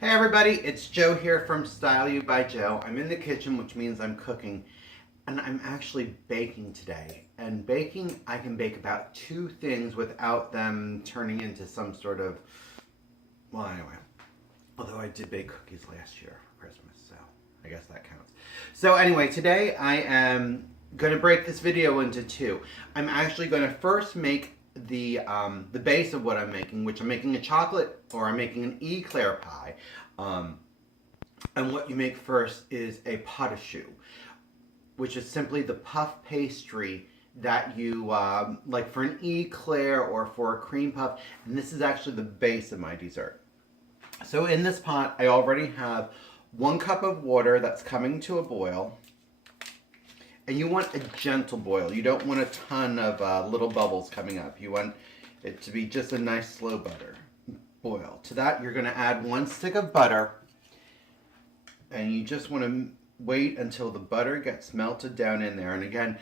Hey everybody, it's Joe here from Style You by Joe. I'm in the kitchen, which means I'm cooking, and I'm actually baking today. And baking, I can bake about 2 things without them turning into some sort of, well anyway, although I did bake cookies last year for Christmas, so I guess that counts. So anyway, today I am going to break this video into 2. I'm actually going to first make the base of what I'm making, which I'm making a chocolate, or I'm making an Eclair pie. And what you make first is a Pate A Choux, which is simply the puff pastry that you like for an eclair or for a cream puff. And this is actually the base of my dessert. So in this pot, I already have 1 cup of water that's coming to a boil. And you want a gentle boil. You don't want a ton of little bubbles coming up. You want it to be just a nice slow boil. To that, you're going to add 1 stick of butter. And you just want to wait until the butter gets melted down in there. And again,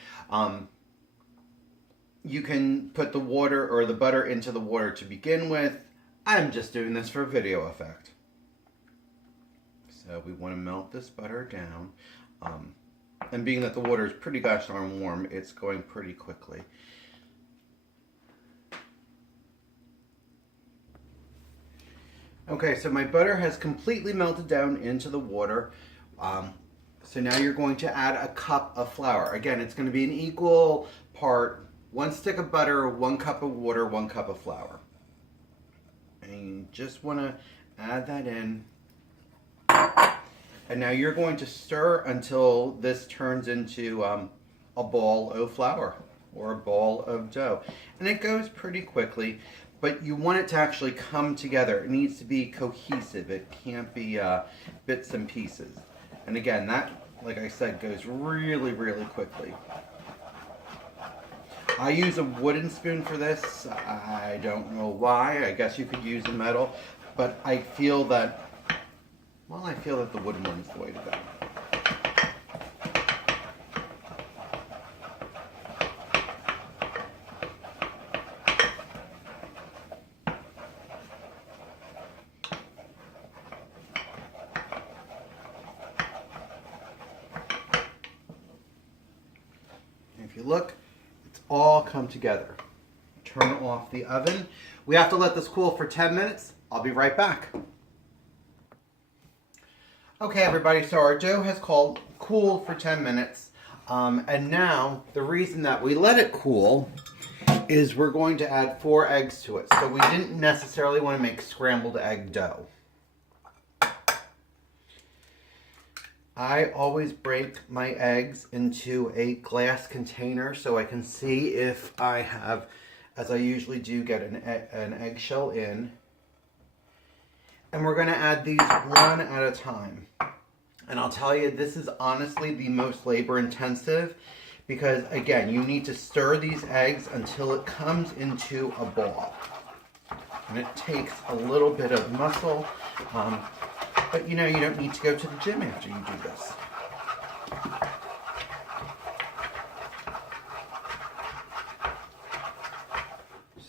you can put the water or the butter into the water to begin with. I'm just doing this for video effect. So we want to melt this butter down. And being that the water is pretty gosh darn warm, it's going pretty quickly. Okay, so my butter has completely melted down into the water. So now you're going to add a cup of flour. Again, it's going to be an equal part, 1 stick of butter, 1 cup of water, 1 cup of flour. And you just want to add that in. And now you're going to stir until this turns into a ball of flour or a ball of dough. And it goes pretty quickly, but you want it to actually come together. It needs to be cohesive. It can't be bits and pieces. And again, that, like I said, goes really, really quickly. I use a wooden spoon for this. I don't know why. I guess you could use a metal, but I feel that the wooden one is the way to go. If you look, it's all come together. Turn off the oven. We have to let this cool for 10 minutes. I'll be right back. Okay everybody, so our dough has cooled for 10 minutes. And now, the reason that we let it cool is we're going to add 4 eggs to it. So we didn't necessarily want to make scrambled egg dough. I always break my eggs into a glass container so I can see if I have, as I usually do, get an eggshell in. And we're going to add these 1 at a time. And I'll tell you, this is honestly the most labor intensive because, again, you need to stir these eggs until it comes into a ball. And it takes a little bit of muscle, but you know, you don't need to go to the gym after you do this.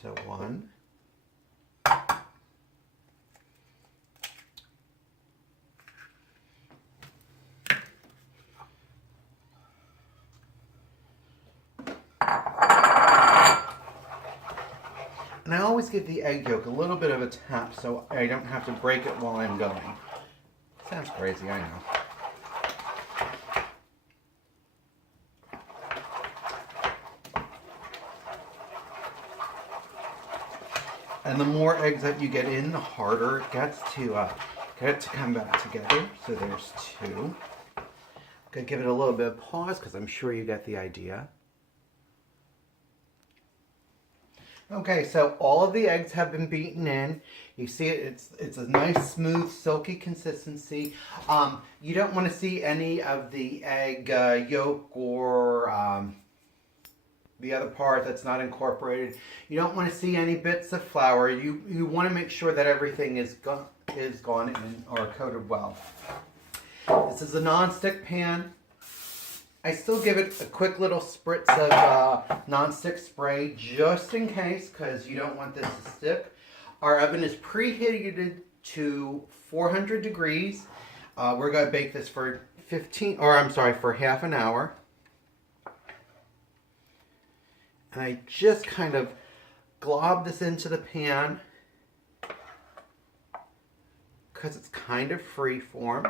So 1. And I always give the egg yolk a little bit of a tap so I don't have to break it while I'm going. Sounds crazy, I know. And the more eggs that you get in, the harder it gets to get it to come back together. So there's 2. I'm going to give it a little bit of pause because I'm sure you get the idea. Okay, so all of the eggs have been beaten in. You see it's a nice, smooth, silky consistency. You don't want to see any of the egg yolk or the other part that's not incorporated. You don't want to see any bits of flour. You want to make sure that everything is gone in or coated well. This is a non-stick pan. I still give it a quick little spritz of non-stick spray just in case, because you don't want this to stick. Our oven is preheated to 400 degrees. We're going to bake this for for half an hour. And I just kind of glob this into the pan because it's kind of free form.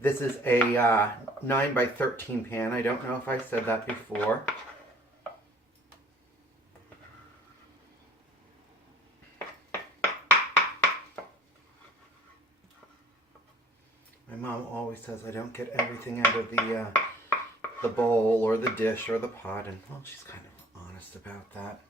This is a 9 by 13 pan. I don't know if I said that before. My mom always says I don't get everything out of the bowl or the dish or the pot, and well, she's kind of honest about that.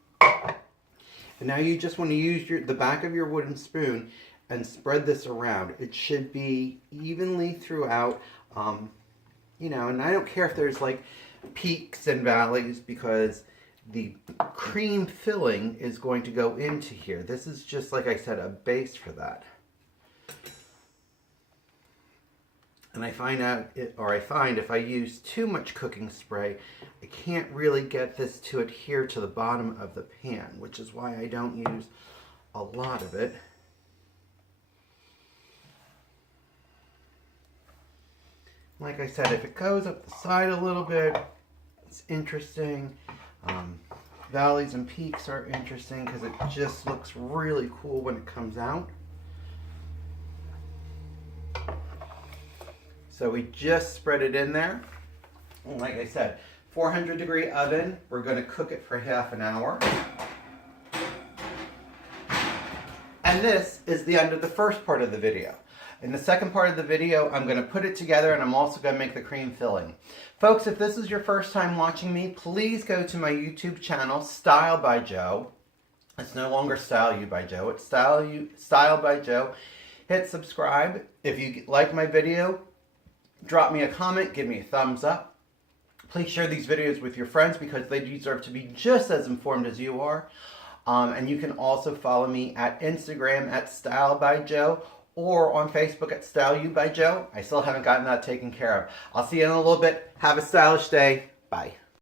And now you just want to use the back of your wooden spoon and spread this around. It should be evenly throughout, you know, and I don't care if there's like peaks and valleys because the cream filling is going to go into here. This is just, like I said, a base for that. And I find if I use too much cooking spray, I can't really get this to adhere to the bottom of the pan, which is why I don't use a lot of it. Like I said, if it goes up the side a little bit, it's interesting. Valleys and peaks are interesting because it just looks really cool when it comes out. So we just spread it in there. And like I said, 400 degree oven. We're going to cook it for half an hour. And this is the end of the first part of the video. In the second part of the video, I'm going to put it together and I'm also going to make the cream filling. Folks, if this is your first time watching me, please go to my YouTube channel, Style by Joe. It's no longer Style You by Joe. It's Style by Joe. Hit subscribe. If you like my video, drop me a comment, give me a thumbs up. Please share these videos with your friends because they deserve to be just as informed as you are. And you can also follow me at Instagram at Style by Joe or on Facebook at Style You by Joe. I still haven't gotten that taken care of. I'll see you in a little bit. Have a stylish day. Bye.